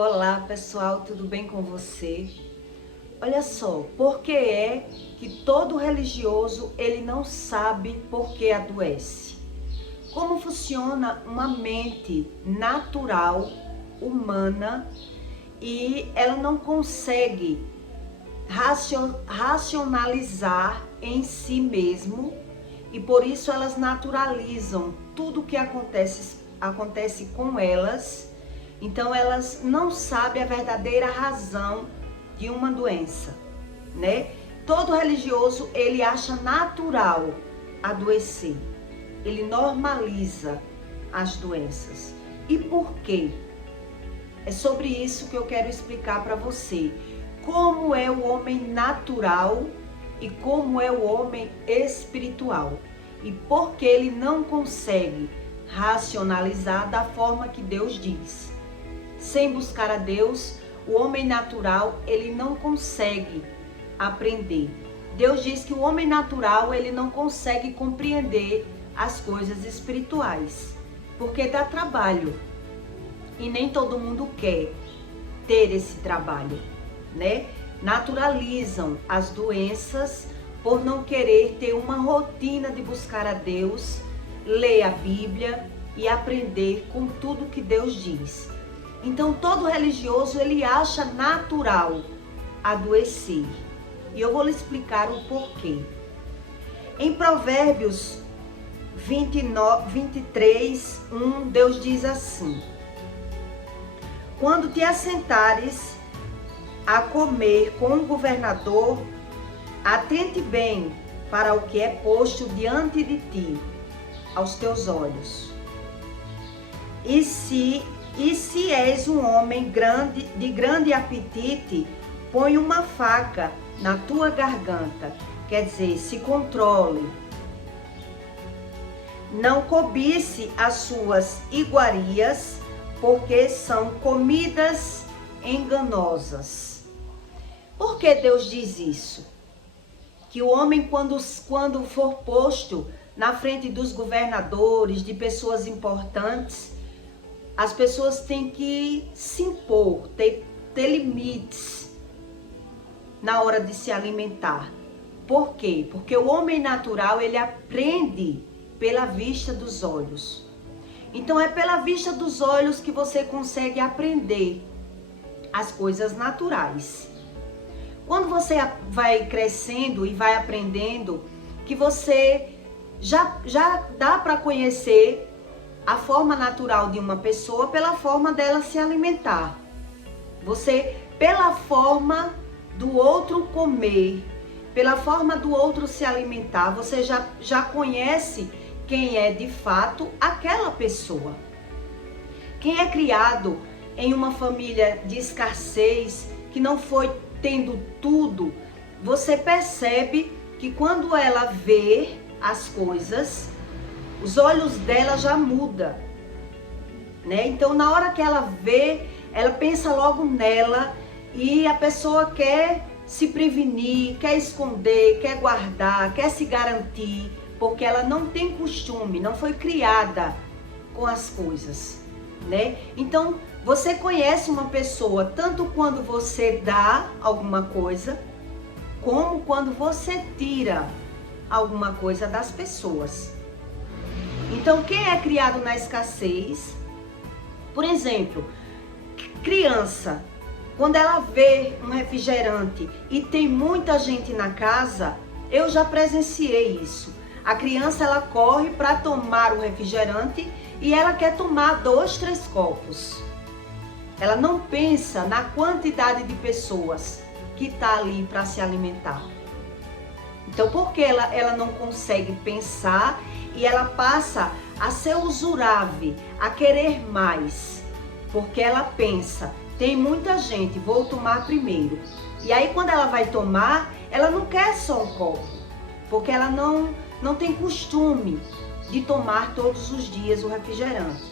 Olá pessoal, tudo bem com você? Olha só, por que é que todo religioso ele não sabe por que adoece? Como funciona uma mente natural, humana, e ela não consegue racionalizar em si mesmo, e por isso elas naturalizam tudo o que acontece com elas. Então elas não sabem a verdadeira razão de uma doença, né? Todo religioso, ele acha natural adoecer. Ele normaliza as doenças. E por quê? É sobre isso que eu quero explicar para você. Como é o homem natural e como é o homem espiritual. E por que ele não consegue racionalizar da forma que Deus diz. Sem buscar a Deus, o homem natural, ele não consegue aprender. Deus diz que o homem natural, ele não consegue compreender as coisas espirituais, porque dá trabalho. E nem todo mundo quer ter esse trabalho, né? Naturalizam as doenças por não querer ter uma rotina de buscar a Deus, ler a Bíblia e aprender com tudo que Deus diz. Então todo religioso ele acha natural adoecer. E eu vou lhe explicar o porquê. Em Provérbios 23, 1, Deus diz assim: quando te assentares a comer com um governador, atente bem para o que é posto diante de ti, aos teus olhos. E se és um homem de grande apetite, põe uma faca na tua garganta. Quer dizer, se controle. Não cobice as suas iguarias, porque são comidas enganosas. Por que Deus diz isso? Que o homem, quando for posto na frente dos governadores, de pessoas importantes, as pessoas têm que se impor, ter limites na hora de se alimentar. Por quê? Porque o homem natural, ele aprende pela vista dos olhos. Então é pela vista dos olhos que você consegue aprender as coisas naturais. Quando você vai crescendo e vai aprendendo, que você já dá para conhecer a forma natural de uma pessoa pela forma dela se alimentar. Você, pela forma do outro comer, pela forma do outro se alimentar, você já conhece quem é de fato aquela pessoa. Quem é criado em uma família de escassez, que não foi tendo tudo, você percebe que quando ela vê as coisas, os olhos dela já mudam, né? Então, na hora que ela vê, ela pensa logo nela e a pessoa quer se prevenir, quer esconder, quer guardar, quer se garantir, porque ela não tem costume, não foi criada com as coisas, né? Então, você conhece uma pessoa tanto quando você dá alguma coisa, como quando você tira alguma coisa das pessoas. Então, quem é criado na escassez, por exemplo, criança, quando ela vê um refrigerante e tem muita gente na casa, eu já presenciei isso. A criança, ela corre para tomar o refrigerante e ela quer tomar 2, 3 copos. Ela não pensa na quantidade de pessoas que está ali para se alimentar. Então, por que ela não consegue pensar e ela passa a ser usurável, a querer mais? Porque ela pensa, tem muita gente, vou tomar primeiro. E aí, quando ela vai tomar, ela não quer só um copo, porque ela não tem costume de tomar todos os dias o refrigerante.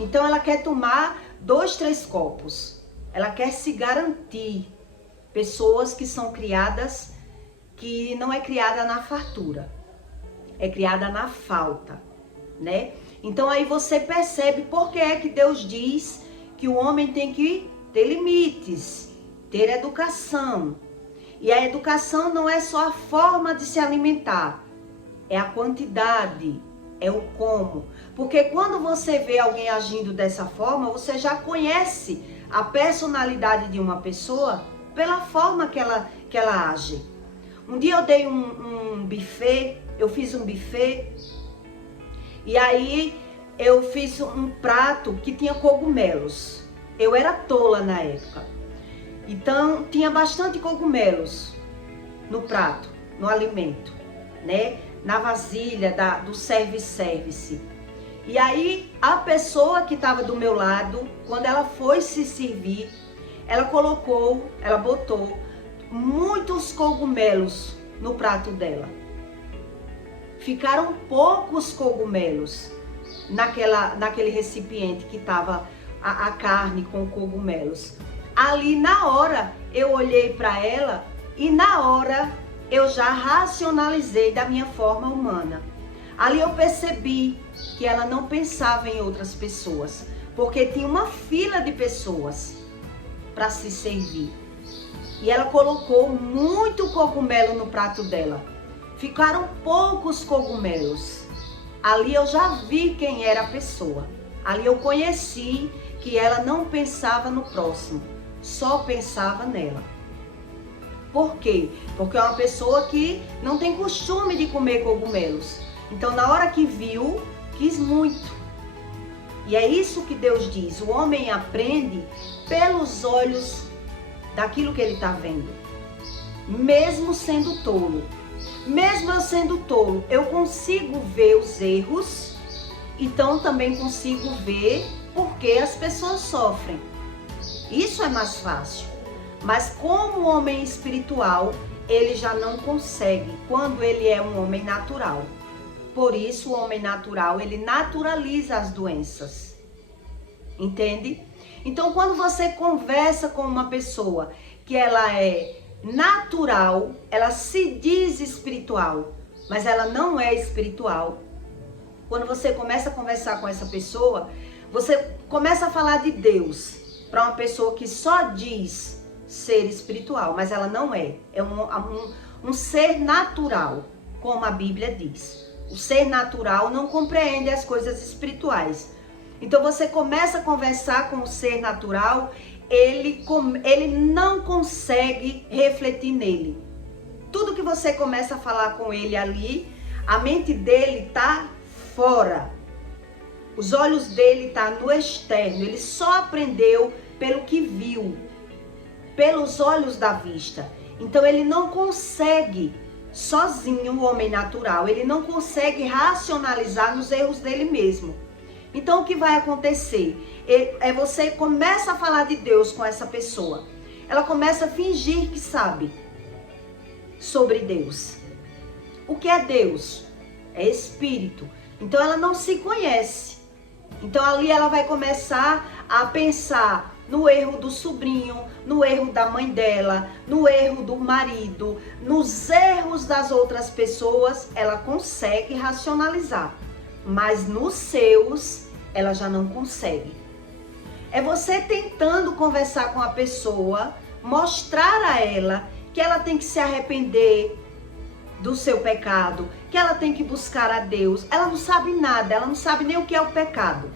Então, ela quer tomar 2, 3 copos. Ela quer se garantir. Pessoas que são criadas, que não é criada na fartura, é criada na falta, né? Então aí você percebe por que é que Deus diz que o homem tem que ter limites, ter educação. E a educação não é só a forma de se alimentar, é a quantidade, é o como. Porque quando você vê alguém agindo dessa forma, você já conhece a personalidade de uma pessoa pela forma que ela age. Um dia eu dei um buffet, eu fiz um buffet, e aí eu fiz um prato que tinha cogumelos. Eu era tola na época. Então tinha bastante cogumelos no prato, no alimento, né? Na vasilha do service. E aí a pessoa que estava do meu lado, quando ela foi se servir, ela botou muitos cogumelos no prato dela. Ficaram poucos cogumelos naquele recipiente que estava a carne com cogumelos. Ali na hora eu olhei para ela e na hora eu já racionalizei da minha forma humana. Ali eu percebi que ela não pensava em outras pessoas, porque tinha uma fila de pessoas para se servir. E ela colocou muito cogumelo no prato dela. Ficaram poucos cogumelos. Ali eu já vi quem era a pessoa. Ali eu conheci que ela não pensava no próximo, só pensava nela. Por quê? Porque é uma pessoa que não tem costume de comer cogumelos. Então, na hora que viu, quis muito. E é isso que Deus diz: o homem aprende pelos olhos daquilo que ele está vendo. Mesmo sendo tolo. Mesmo eu sendo tolo, eu consigo ver os erros, então também consigo ver por que as pessoas sofrem. Isso é mais fácil. Mas como o homem espiritual, ele já não consegue quando ele é um homem natural. Por isso, o homem natural, ele naturaliza as doenças. Entende? Então, quando você conversa com uma pessoa que ela é natural, ela se diz espiritual, mas ela não é espiritual. Quando você começa a conversar com essa pessoa, você começa a falar de Deus para uma pessoa que só diz ser espiritual, mas ela não é. É um ser natural, como a Bíblia diz. O ser natural não compreende as coisas espirituais. Então você começa a conversar com o ser natural, ele não consegue refletir nele. Tudo que você começa a falar com ele ali, a mente dele tá fora. Os olhos dele tá no externo. Ele só aprendeu pelo que viu, pelos olhos da vista. Então ele não consegue, sozinho, o homem natural, ele não consegue racionalizar nos erros dele mesmo. Então o que vai acontecer? Você começa a falar de Deus com essa pessoa. Ela começa a fingir que sabe sobre Deus. O que é Deus? É espírito. Então ela não se conhece. Então ali ela vai começar a pensar no erro do sobrinho, no erro da mãe dela, no erro do marido, nos erros das outras pessoas, ela consegue racionalizar. Mas nos seus, ela já não consegue. É você tentando conversar com a pessoa, mostrar a ela que ela tem que se arrepender do seu pecado, que ela tem que buscar a Deus. Ela não sabe nada, ela não sabe nem o que é o pecado.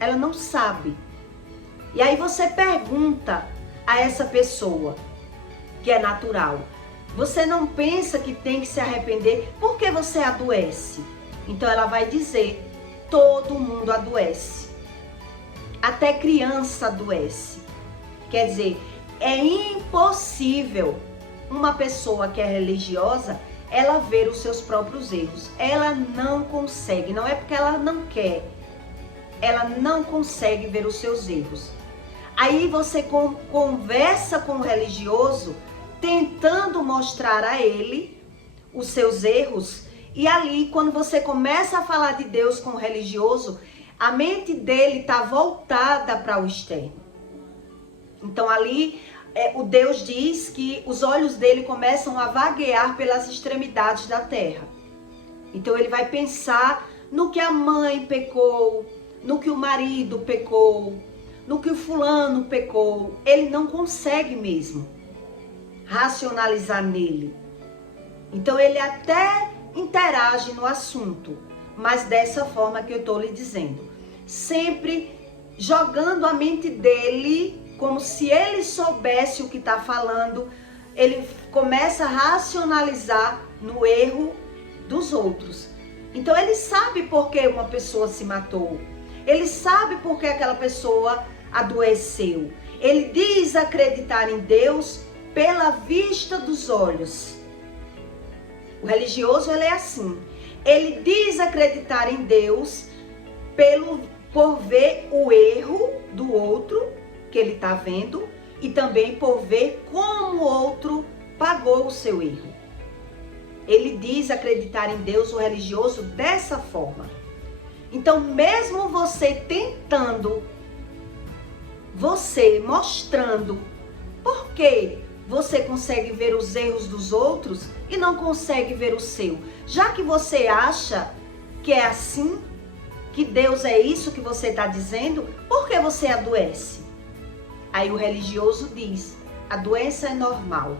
Ela não sabe. E aí você pergunta a essa pessoa, que é natural, você não pensa que tem que se arrepender? Por que você adoece? Então ela vai dizer: todo mundo adoece. Até criança adoece. Quer dizer, é impossível uma pessoa que é religiosa, ela ver os seus próprios erros. Ela não consegue, não é porque ela não quer. Ela não consegue ver os seus erros. Aí você conversa com o religioso, tentando mostrar a ele os seus erros. E ali, quando você começa a falar de Deus com o religioso, a mente dele está voltada para o externo. Então ali, o Deus diz que os olhos dele começam a vaguear pelas extremidades da terra. Então ele vai pensar no que a mãe pecou, no que o marido pecou, no que o fulano pecou. Ele não consegue mesmo racionalizar nele. Então ele até interage no assunto, mas dessa forma que eu estou lhe dizendo. Sempre jogando a mente dele como se ele soubesse o que está falando. Ele começa a racionalizar no erro dos outros. Então ele sabe por que uma pessoa se matou. Ele sabe por que aquela pessoa adoeceu. Ele diz acreditar em Deus pela vista dos olhos. O religioso, ele é assim. Ele diz acreditar em Deus por ver o erro do outro que ele está vendo e também por ver como o outro pagou o seu erro. Ele diz acreditar em Deus, o religioso, dessa forma. Então, mesmo você tentando, você mostrando por que você consegue ver os erros dos outros e não consegue ver o seu, já que você acha que é assim, que Deus é isso que você está dizendo, por que você adoece? Aí o religioso diz, a doença é normal,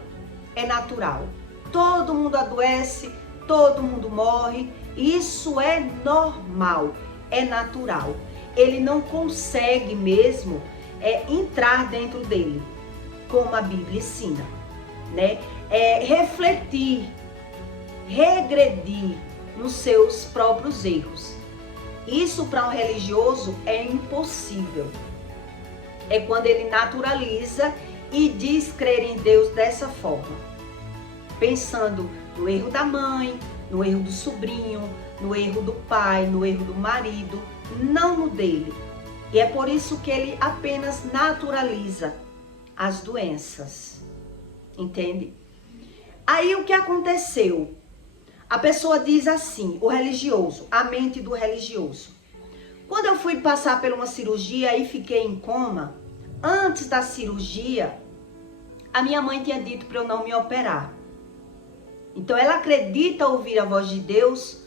é natural. Todo mundo adoece, todo mundo morre, isso é normal, é natural. Ele não consegue mesmo entrar dentro dele, como a Bíblia ensina, né? Refletir, regredir nos seus próprios erros. Isso para um religioso é impossível. É quando ele naturaliza e diz crer em Deus dessa forma. Pensando no erro da mãe, no erro do sobrinho, no erro do pai, no erro do marido, não no dele. E é por isso que ele apenas naturaliza as doenças. Entende? Aí o que aconteceu? A pessoa diz assim, o religioso, a mente do religioso. Quando eu fui passar por uma cirurgia e fiquei em coma, antes da cirurgia, a minha mãe tinha dito para eu não me operar. Então ela acredita ouvir a voz de Deus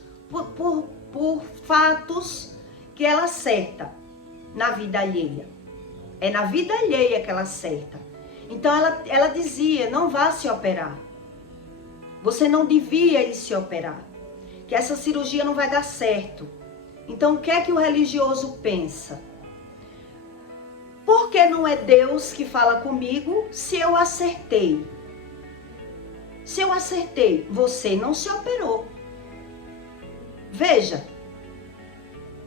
por fatos que ela acerta na vida alheia. É na vida alheia que ela acerta. Então ela dizia, não vá se operar. Você não devia ir se operar. Que essa cirurgia não vai dar certo. Então o que é que o religioso pensa? Por que não é Deus que fala comigo se eu acertei? Se eu acertei, você não se operou. Veja,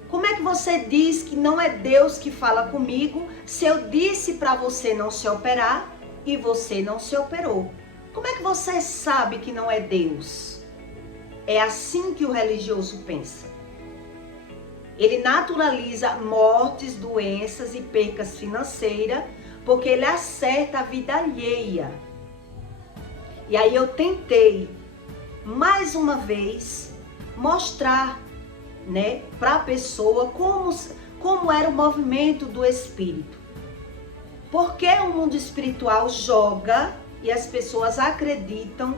como é que você diz que não é Deus que fala comigo se eu disse para você não se operar e você não se operou? Como é que você sabe que não é Deus? É assim que o religioso pensa. Ele naturaliza mortes, doenças e percas financeiras porque ele acerta a vida alheia. E aí eu tentei, mais uma vez, mostrar, né, para a pessoa como era o movimento do espírito. Porque o mundo espiritual joga e as pessoas acreditam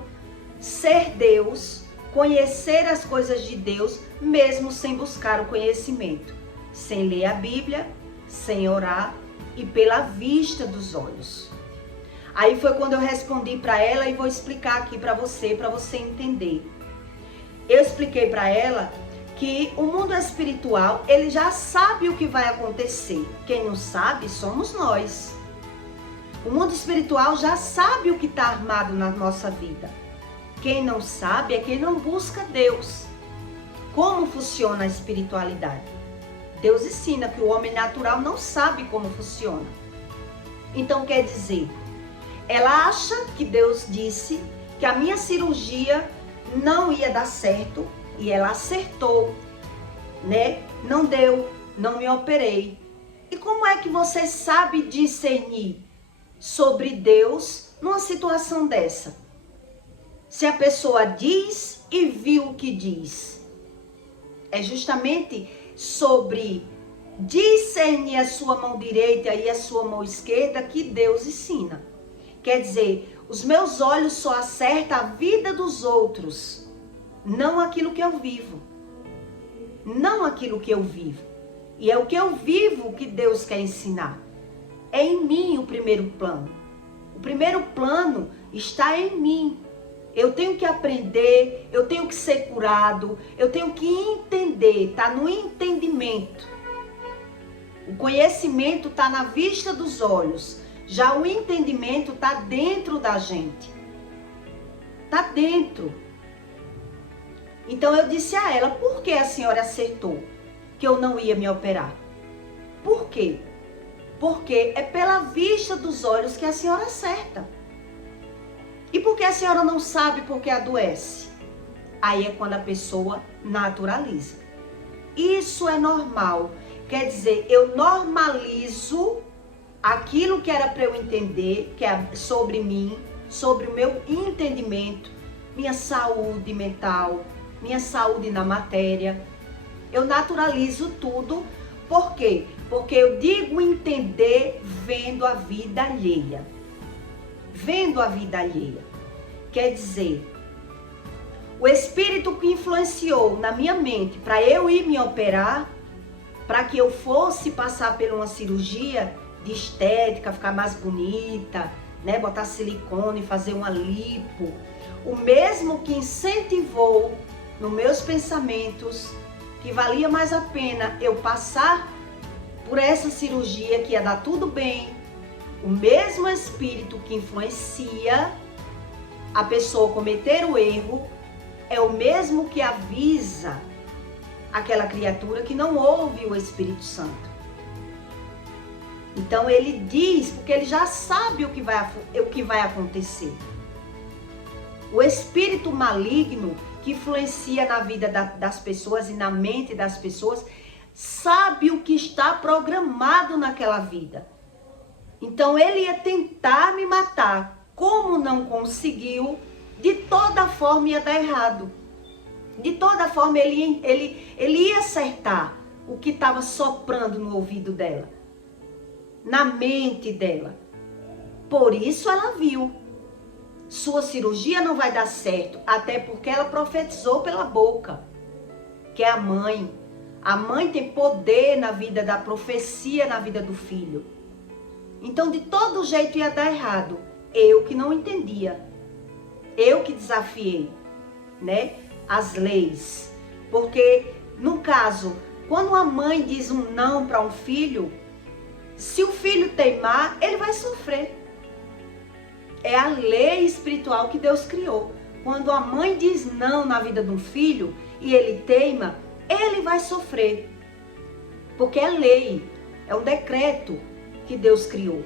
ser Deus, conhecer as coisas de Deus, mesmo sem buscar o conhecimento, sem ler a Bíblia, sem orar e pela vista dos olhos. Aí foi quando eu respondi para ela e vou explicar aqui para você entender. Eu expliquei para ela que o mundo espiritual, ele já sabe o que vai acontecer. Quem não sabe somos nós. O mundo espiritual já sabe o que está armado na nossa vida. Quem não sabe é quem não busca Deus. Como funciona a espiritualidade? Deus ensina que o homem natural não sabe como funciona. Então quer dizer, ela acha que Deus disse que a minha cirurgia não ia dar certo e ela acertou, né? Não deu, não me operei. E como é que você sabe discernir sobre Deus numa situação dessa? Se a pessoa diz e viu o que diz. É justamente sobre discernir a sua mão direita e a sua mão esquerda que Deus ensina. Quer dizer, os meus olhos só acertam a vida dos outros, não aquilo que eu vivo. Não aquilo que eu vivo. E é o que eu vivo que Deus quer ensinar. É em mim o primeiro plano. O primeiro plano está em mim. Eu tenho que aprender, eu tenho que ser curado, eu tenho que entender, está no entendimento. O conhecimento está na vista dos olhos, já o entendimento está dentro da gente. Está dentro. Então eu disse a ela, por que a senhora acertou que eu não ia me operar? Por quê? Porque é pela vista dos olhos que a senhora acerta. E por que a senhora não sabe por que adoece? Aí é quando a pessoa naturaliza. Isso é normal. Quer dizer, eu normalizo aquilo que era para eu entender, que é sobre mim, sobre o meu entendimento, minha saúde mental, minha saúde na matéria. Eu naturalizo tudo. Por quê? Porque eu digo entender vendo a vida alheia. Vendo a vida alheia. Quer dizer, o espírito que influenciou na minha mente para eu ir me operar, para que eu fosse passar por uma cirurgia de estética, ficar mais bonita, né, botar silicone, fazer uma lipo, o mesmo que incentivou nos meus pensamentos que valia mais a pena eu passar por essa cirurgia, que ia dar tudo bem, o mesmo espírito que influencia a pessoa a cometer o erro é o mesmo que avisa aquela criatura que não ouve o Espírito Santo. Então ele diz, porque ele já sabe o que vai acontecer. O espírito maligno que influencia na vida das pessoas e na mente das pessoas sabe o que está programado naquela vida. Então ele ia tentar me matar. Como não conseguiu, de toda forma ia dar errado. De toda forma ele ia acertar o que estava soprando no ouvido dela, na mente dela. Por isso ela viu. Sua cirurgia não vai dar certo, até porque ela profetizou pela boca, que é a mãe. A mãe tem poder na vida da profecia, na vida do filho. Então, de todo jeito ia dar errado. Eu que não entendia. Eu que desafiei, né, as leis. Porque, no caso, quando a mãe diz um não para um filho, se o filho teimar, ele vai sofrer. É a lei espiritual que Deus criou. Quando a mãe diz não na vida de um filho e ele teima, ele vai sofrer. Porque é lei, é um decreto que Deus criou.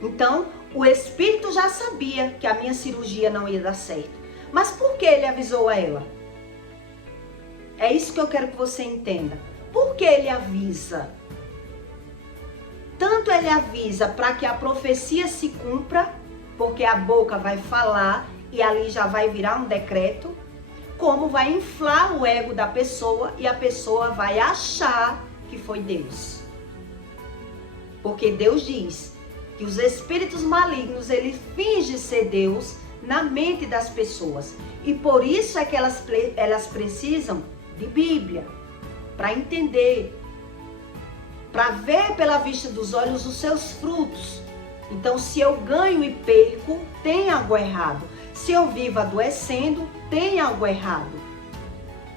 Então, o espírito já sabia que a minha cirurgia não ia dar certo. Mas por que ele avisou a ela? É isso que eu quero que você entenda. Por que ele avisa? Tanto ele avisa para que a profecia se cumpra, porque a boca vai falar e ali já vai virar um decreto, como vai inflar o ego da pessoa e a pessoa vai achar que foi Deus. Porque Deus diz que os espíritos malignos, ele finge ser Deus na mente das pessoas. E por isso é que elas precisam de Bíblia, para entender, para ver pela vista dos olhos os seus frutos. Então, se eu ganho e perco, tem algo errado. Se eu vivo adoecendo, tem algo errado.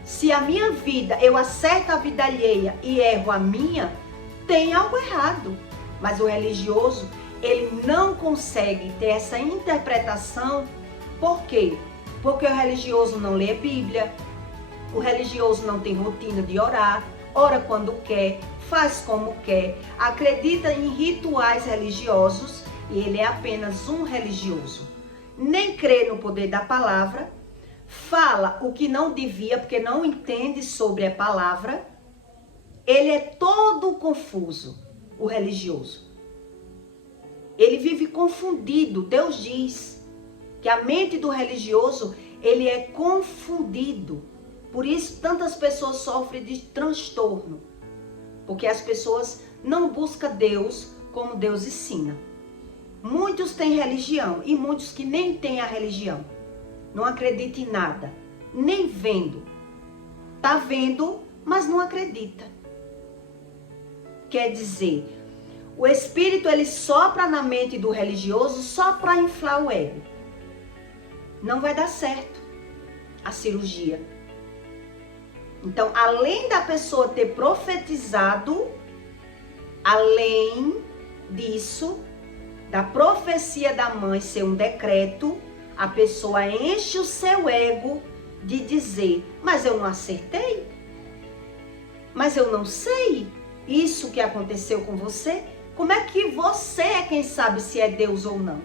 Se a minha vida, eu acerto a vida alheia e erro a minha, tem algo errado. Mas o religioso, ele não consegue ter essa interpretação. Por quê? Porque o religioso não lê Bíblia, o religioso não tem rotina de orar, ora quando quer, faz como quer, acredita em rituais religiosos e ele é apenas um religioso. Nem crê no poder da palavra, fala o que não devia porque não entende sobre a palavra. Ele é todo confuso, o religioso. Ele vive confundido. Deus diz que a mente do religioso, ele é confundido. Por isso tantas pessoas sofrem de transtorno. Porque as pessoas não buscam Deus como Deus ensina. Muitos têm religião e muitos que nem têm a religião. Não acreditam em nada, nem vendo. Tá vendo, mas não acredita. Quer dizer, O espírito, ele sopra na mente do religioso só para inflar o ego. Não vai dar certo a cirurgia. Então, além da pessoa ter profetizado, além disso, da profecia da mãe ser um decreto, a pessoa enche o seu ego de dizer, mas eu não acertei, mas eu não sei isso que aconteceu com você. Como é que você é quem sabe se é Deus ou não?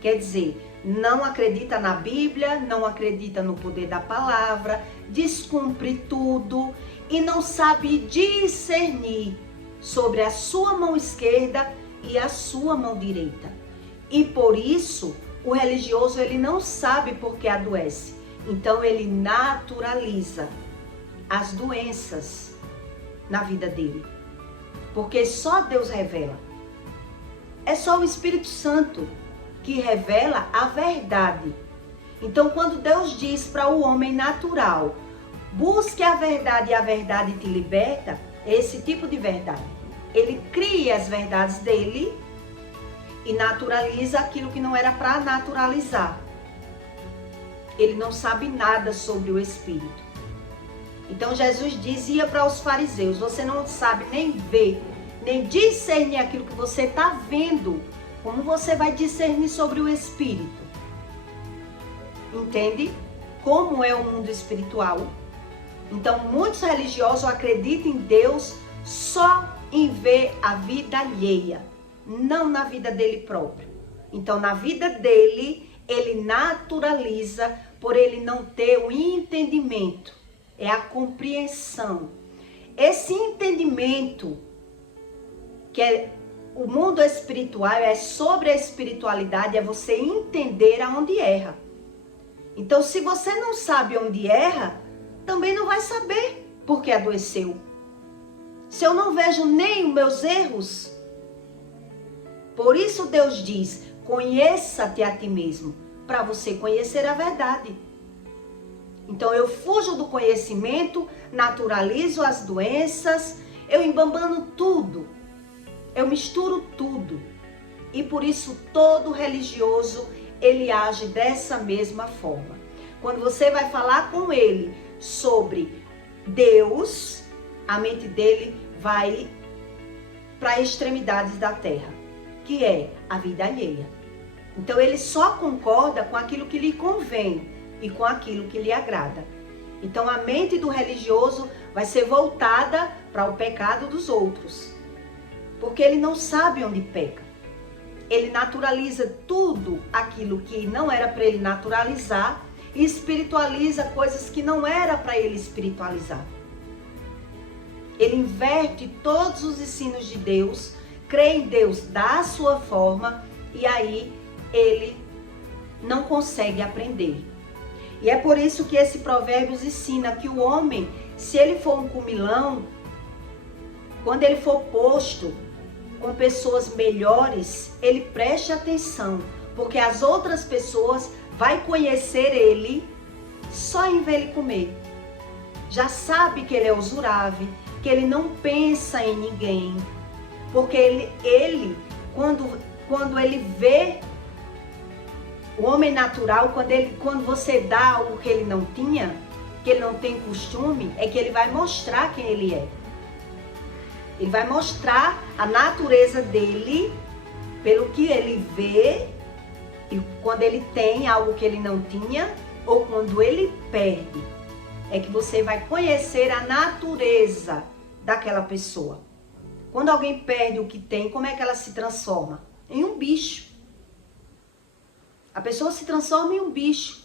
Quer dizer, não acredita na Bíblia, não acredita no poder da palavra, descumpre tudo e não sabe discernir sobre a sua mão esquerda e a sua mão direita. E por isso, o religioso, ele não sabe por que adoece. Então, ele naturaliza as doenças na vida dele. Porque só Deus revela. É só o Espírito Santo que revela a verdade. Então, quando Deus diz para o homem natural, busque a verdade e a verdade te liberta, é esse tipo de verdade. Ele cria as verdades dele e naturaliza aquilo que não era para naturalizar. Ele não sabe nada sobre o Espírito. Então Jesus dizia para os fariseus, você não sabe nem ver, nem discernir aquilo que você está vendo. Como você vai discernir sobre o Espírito? Entende? Como é o mundo espiritual? Então muitos religiosos acreditam em Deus só em ver a vida alheia, não na vida dele próprio. Então na vida dele, ele naturaliza por ele não ter o entendimento. É a compreensão. Esse entendimento que é o mundo espiritual, é sobre a espiritualidade, é você entender aonde erra. Então, se você não sabe onde erra, também não vai saber por que adoeceu. Se eu não vejo nem os meus erros, por isso Deus diz, conheça-te a ti mesmo, para você conhecer a verdade. Então eu fujo do conhecimento, naturalizo as doenças, eu embambano tudo, eu misturo tudo. E por isso todo religioso, ele age dessa mesma forma. Quando você vai falar com ele sobre Deus, a mente dele vai para extremidades da terra, que é a vida alheia. Então ele só concorda com aquilo que lhe convém e com aquilo que lhe agrada. Então a mente do religioso vai ser voltada para o pecado dos outros, porque ele não sabe onde peca. Ele naturaliza tudo aquilo que não era para ele naturalizar e espiritualiza coisas que não era para ele espiritualizar. Ele inverte todos os ensinos de Deus, crê em Deus da sua forma e aí ele não consegue aprender. E é por isso que esse provérbio ensina que o homem, se ele for um comilão, quando ele for posto com pessoas melhores, ele preste atenção, porque as outras pessoas vai conhecer ele só em ver ele comer. Já sabe que ele é usurável, que ele não pensa em ninguém, porque ele quando ele vê o homem natural, quando você dá o que ele não tinha, que ele não tem costume, é que ele vai mostrar quem ele é. Ele vai mostrar a natureza dele pelo que ele vê, e quando ele tem algo que ele não tinha, ou quando ele perde, é que você vai conhecer a natureza daquela pessoa. Quando alguém perde o que tem, como é que ela se transforma? Em um bicho. A pessoa se transforma em um bicho,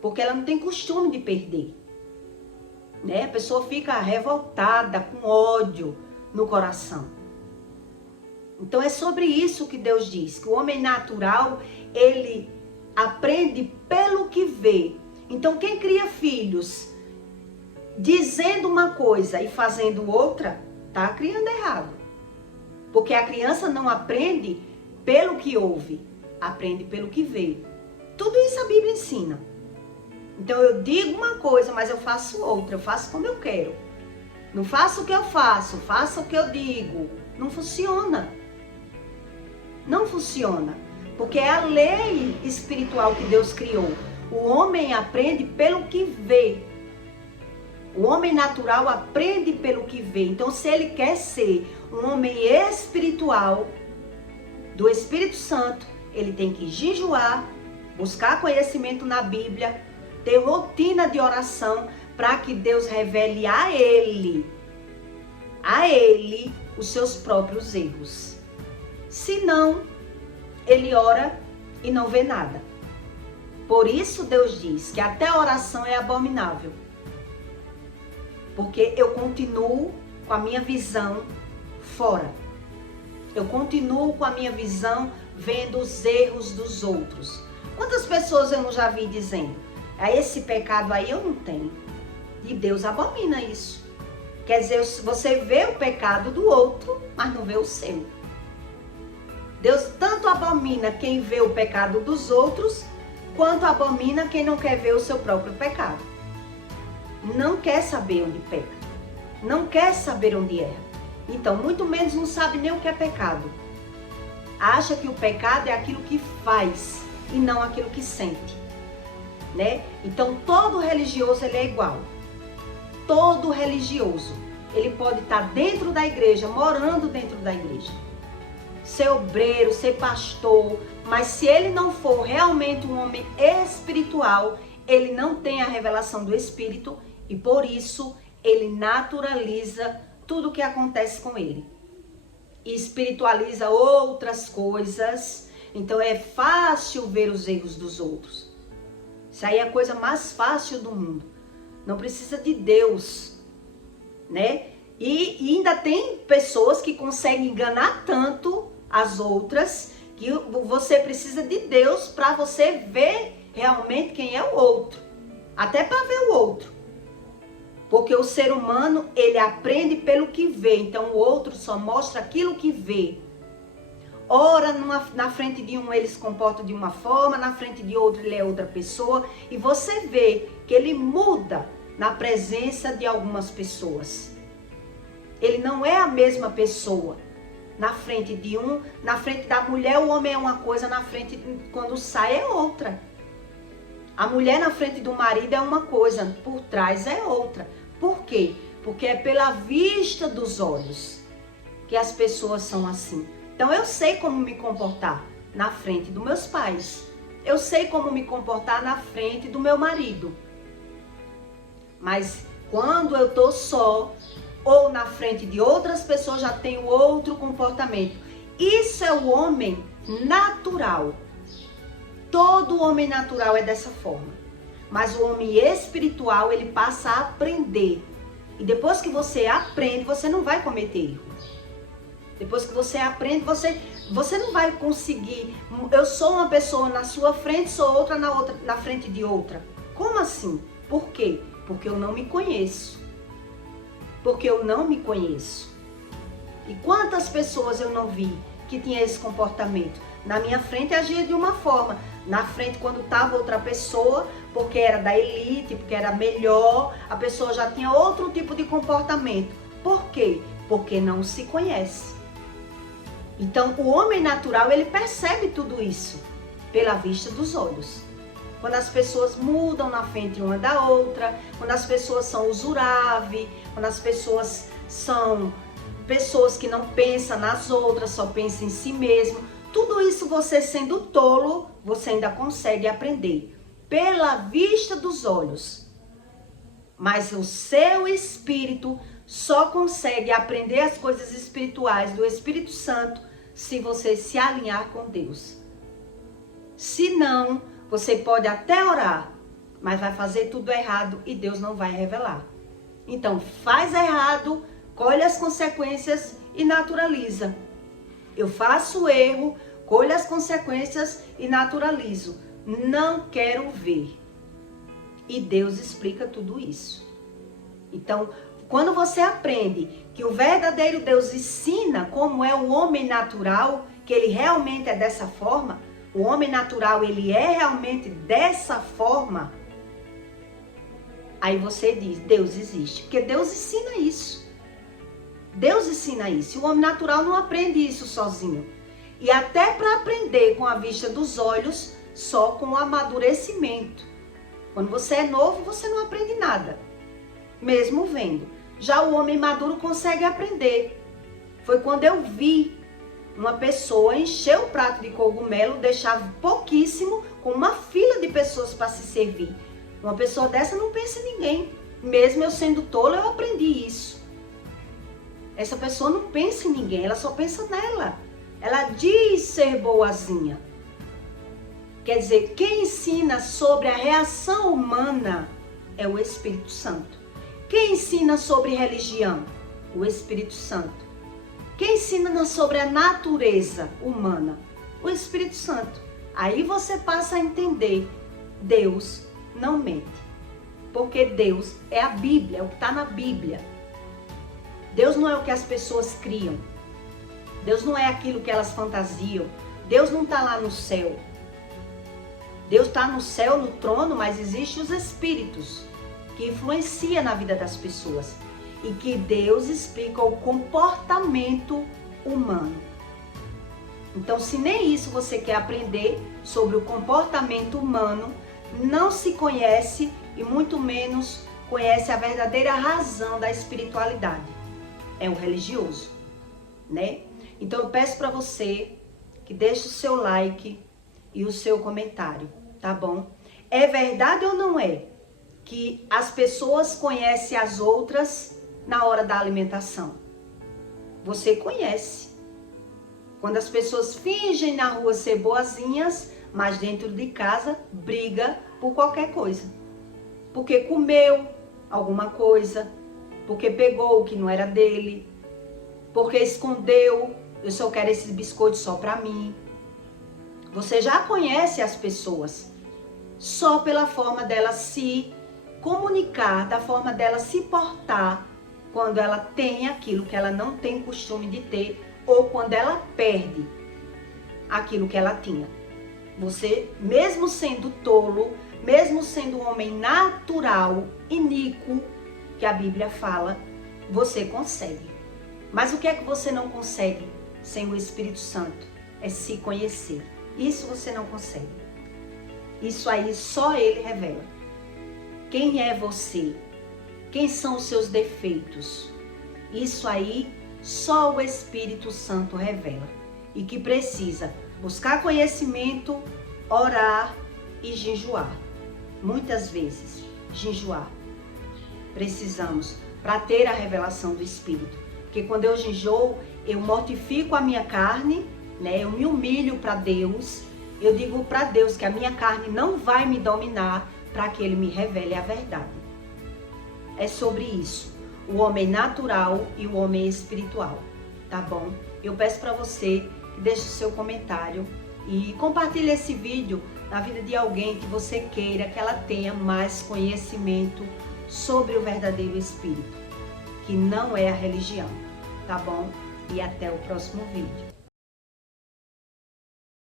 porque ela não tem costume de perder, né? A pessoa fica revoltada, com ódio no coração. Então é sobre isso que Deus diz, que o homem natural, ele aprende pelo que vê. Então quem cria filhos dizendo uma coisa e fazendo outra, tá criando errado. Porque a criança não aprende pelo que ouve, aprende pelo que vê. Tudo isso a Bíblia ensina. Então eu digo uma coisa, mas eu faço outra. Eu faço como eu quero. Não faço o que eu faço, faço o que eu digo. Não funciona. Não funciona. Porque é a lei espiritual que Deus criou. O homem aprende pelo que vê. O homem natural aprende pelo que vê. Então, se ele quer ser um homem espiritual, do Espírito Santo, ele tem que jejuar, buscar conhecimento na Bíblia, ter rotina de oração, para que Deus revele a ele, os seus próprios erros. Senão, ele ora e não vê nada. Por isso Deus diz que até a oração é abominável. Porque eu continuo com a minha visão fora. Eu continuo com a minha visão vendo os erros dos outros. Quantas pessoas eu não já vi dizendo, esse pecado aí eu não tenho. E Deus abomina isso. Quer dizer, você vê o pecado do outro, mas não vê o seu. Deus tanto abomina quem vê o pecado dos outros, quanto abomina quem não quer ver o seu próprio pecado. Não quer saber onde peca. Não quer saber onde erra. Então, muito menos não sabe nem o que é pecado. Acha que o pecado é aquilo que faz e não aquilo que sente, né? Então, todo religioso ele é igual. Todo religioso, ele pode estar dentro da igreja, morando dentro da igreja, ser obreiro, ser pastor, mas se ele não for realmente um homem espiritual, ele não tem a revelação do Espírito e por isso ele naturaliza tudo o que acontece com ele. E espiritualiza outras coisas, então é fácil ver os erros dos outros. Isso aí é a coisa mais fácil do mundo. Não precisa de Deus, né? E ainda tem pessoas que conseguem enganar tanto as outras que você precisa de Deus para você ver realmente quem é o outro. Até para ver o outro. Porque o ser humano, ele aprende pelo que vê. Então o outro só mostra aquilo que vê. Ora, na frente de um ele se comporta de uma forma, na frente de outro ele é outra pessoa. E você vê que ele muda na presença de algumas pessoas. Ele não é a mesma pessoa. Na frente de um, na frente da mulher o homem é uma coisa, na frente, quando sai é outra. A mulher na frente do marido é uma coisa, por trás é outra. Por quê? Porque é pela vista dos olhos que as pessoas são assim. Então eu sei como me comportar na frente dos meus pais. Eu sei como me comportar na frente do meu marido. Mas quando eu tô só ou na frente de outras pessoas, já tenho outro comportamento. Isso é o homem natural. Todo homem natural é dessa forma. Mas o homem espiritual, ele passa a aprender. E depois que você aprende, você não vai cometer erro. Depois que você aprende, você não vai conseguir. Eu sou uma pessoa na sua frente, sou outra na frente de outra. Como assim? Por quê? Porque eu não me conheço. Porque eu não me conheço. E quantas pessoas eu não vi que tinha esse comportamento? Na minha frente agia de uma forma. Na frente, quando estava outra pessoa, porque era da elite, porque era melhor, a pessoa já tinha outro tipo de comportamento. Por quê? Porque não se conhece. Então, o homem natural, ele percebe tudo isso pela vista dos olhos. Quando as pessoas mudam na frente uma da outra, quando as pessoas são usuráveis, quando as pessoas são pessoas que não pensam nas outras, só pensam em si mesmo. Tudo isso, você sendo tolo, você ainda consegue aprender pela vista dos olhos. Mas o seu espírito só consegue aprender as coisas espirituais do Espírito Santo se você se alinhar com Deus. Se não, você pode até orar, mas vai fazer tudo errado e Deus não vai revelar. Então, faz errado, colhe as consequências e naturaliza. Eu faço erro, colho as consequências e naturalizo. Não quero ver. E Deus explica tudo isso. Então, quando você aprende que o verdadeiro Deus ensina como é o homem natural, que ele realmente é dessa forma, o homem natural ele é realmente dessa forma, aí você diz, Deus existe. Porque Deus ensina isso. Deus ensina isso. O homem natural não aprende isso sozinho. E até para aprender com a vista dos olhos, só com o amadurecimento. Quando você é novo, você não aprende nada, mesmo vendo. Já o homem maduro consegue aprender. Foi quando eu vi uma pessoa encher o prato de cogumelo, deixava pouquíssimo, com uma fila de pessoas para se servir. Uma pessoa dessa não pensa em ninguém. Mesmo eu sendo tola, eu aprendi isso. Essa pessoa não pensa em ninguém, ela só pensa nela. Ela diz ser boazinha. Quer dizer, quem ensina sobre a reação humana é o Espírito Santo. Quem ensina sobre religião? O Espírito Santo. Quem ensina sobre a natureza humana? O Espírito Santo. Aí você passa a entender, Deus não mente. Porque Deus é a Bíblia, é o que está na Bíblia. Deus não é o que as pessoas criam. Deus não é aquilo que elas fantasiam. Deus não está lá no céu. Deus está no céu, no trono, mas existem os espíritos que influenciam na vida das pessoas. E que Deus explica o comportamento humano. Então, se nem isso você quer aprender sobre o comportamento humano, não se conhece e muito menos conhece a verdadeira razão da espiritualidade. É o religioso, né? Então, eu peço para você que deixe o seu like e o seu comentário, tá bom? É verdade ou não é que as pessoas conhecem as outras na hora da alimentação? Você conhece. Quando as pessoas fingem na rua ser boazinhas, mas dentro de casa briga por qualquer coisa. Porque comeu alguma coisa, porque pegou o que não era dele, porque escondeu, eu só quero esse biscoito só para mim. Você já conhece as pessoas só pela forma dela se comunicar, da forma dela se portar quando ela tem aquilo que ela não tem costume de ter ou quando ela perde aquilo que ela tinha. Você, mesmo sendo tolo, mesmo sendo um homem natural, iníquo, que a Bíblia fala, você consegue. Mas o que é que você não consegue sem o Espírito Santo? É se conhecer. Isso você não consegue. Isso aí só Ele revela. Quem é você? Quem são os seus defeitos? Isso aí só o Espírito Santo revela. E que precisa buscar conhecimento, orar e jejuar. Muitas vezes, jejuar. Precisamos para ter a revelação do Espírito. Porque quando eu jejuo, eu mortifico a minha carne, né? Eu me humilho para Deus. Eu digo para Deus que a minha carne não vai me dominar para que Ele me revele a verdade. É sobre isso. O homem natural e o homem espiritual. Tá bom? Eu peço para você que deixe o seu comentário e compartilhe esse vídeo na vida de alguém que você queira que ela tenha mais conhecimento sobre o verdadeiro Espírito, que não é a religião, tá bom? E até o próximo vídeo.